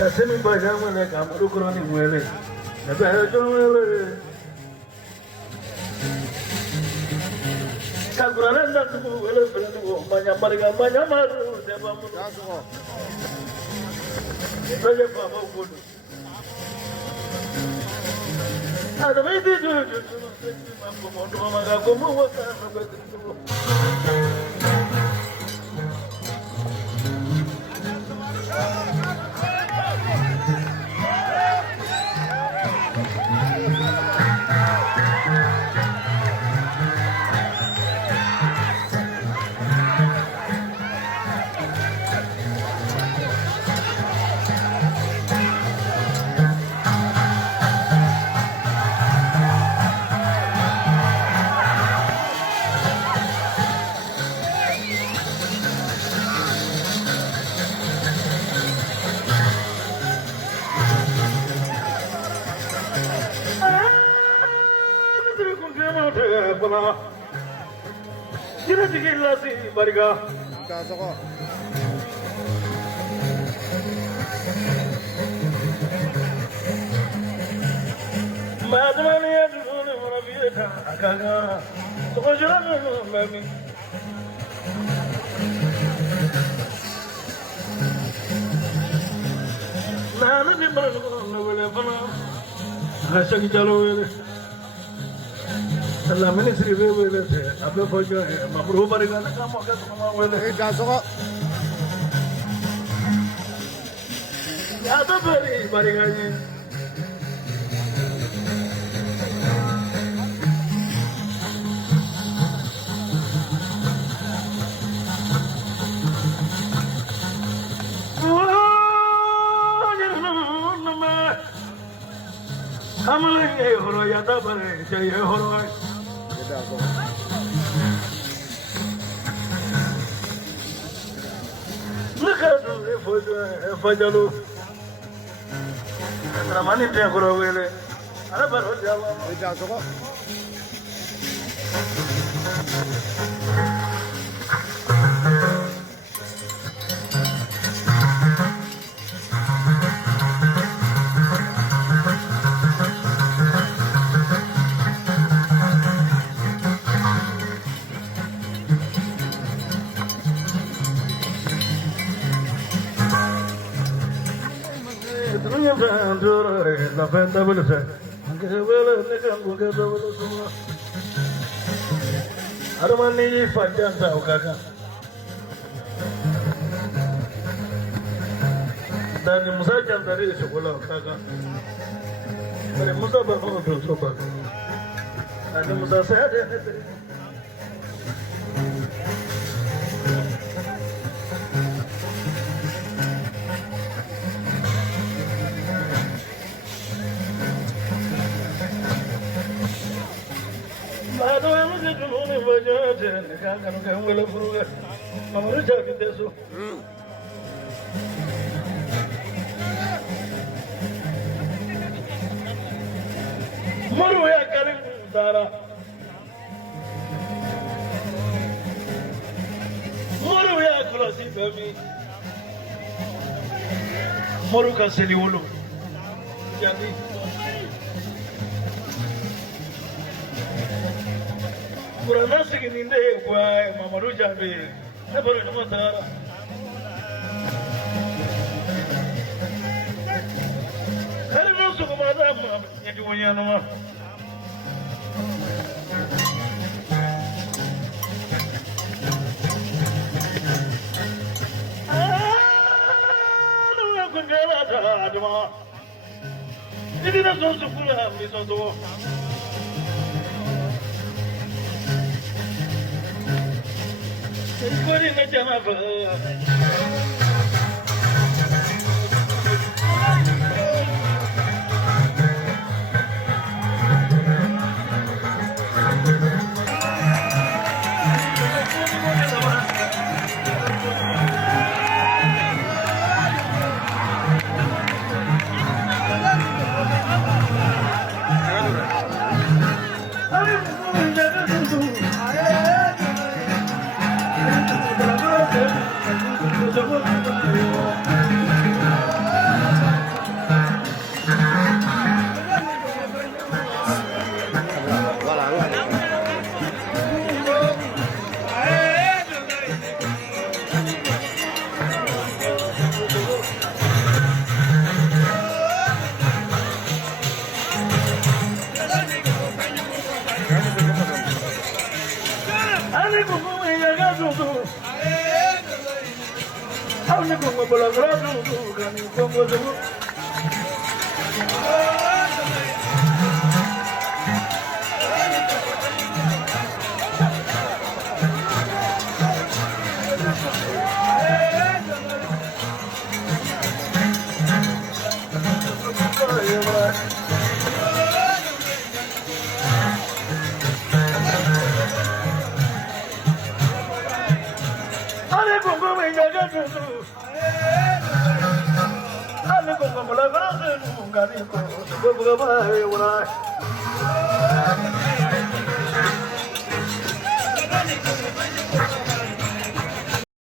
Sasemi baja muele kamaru kurani muele. Nabe jo muele. Kakurana nda tu muele pelu manya maru seba mu. Raja baba bodu. Ada mai di jo jo. Mampu modu mamaga komu waka nabe tu. Kira tigila si bariga. Kasako. Madmani ya dulu mana biasa akaga. Sekolah mami. Nana di mana nak boleh apa? Rasa kijalo boleh. Allah mene sri wele se abe fojo mamru bariga na kamo ka kama wele Kasako. ya to bariga ni Hamle horo ya ta bare jay horo Nakadu fajalu Ramani te kuro wele ara baro jawa Kasako. Dunia bandura la fenda bulsa ke wele ne kan ko ke bulsa Armani fajan sa ukaka Dan Musa jan dari sekolah ukaka Dari Musa baru tu sobat Dan Musa saya ada Aduh, yang ni tu ni baca je, kan kan wala furuga, amaru jadi desu. Maru ya kalim dara, maru ya kulasi babi, maru kasih ulu, jadi. Kurang segini deh, gua mamaru jambi, saya baru cuma darah. Hari ini suka mana yang punya nama? Aduh, aku nggak ada cuma. Jadi nak sekolah, ni sesuatu. Kori na jama ba Thank you. Nunca dijo, se fue por la